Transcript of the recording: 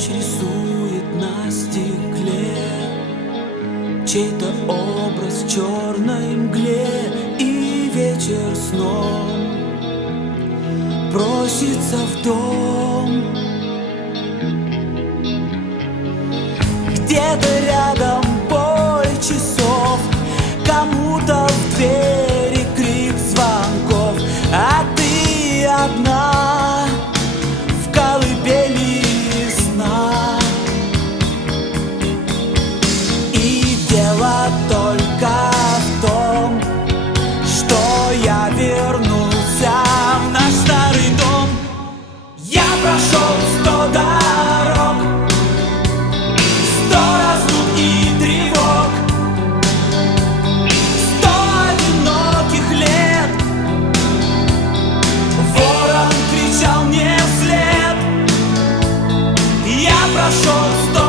Ночь рисует на стекле чей-то образ в черной мгле, и вечер сном просится в дом. Где-то рядом бой часов, кому-то в двери крик звонков, а ты одна в колыбели сна. И дело только в том, что я вернулся в наш старый дом. Я прошел 100 дорог, 100 разлук и тревог, 100 одиноких лет. Ворон кричал мне вслед. Я прошел 100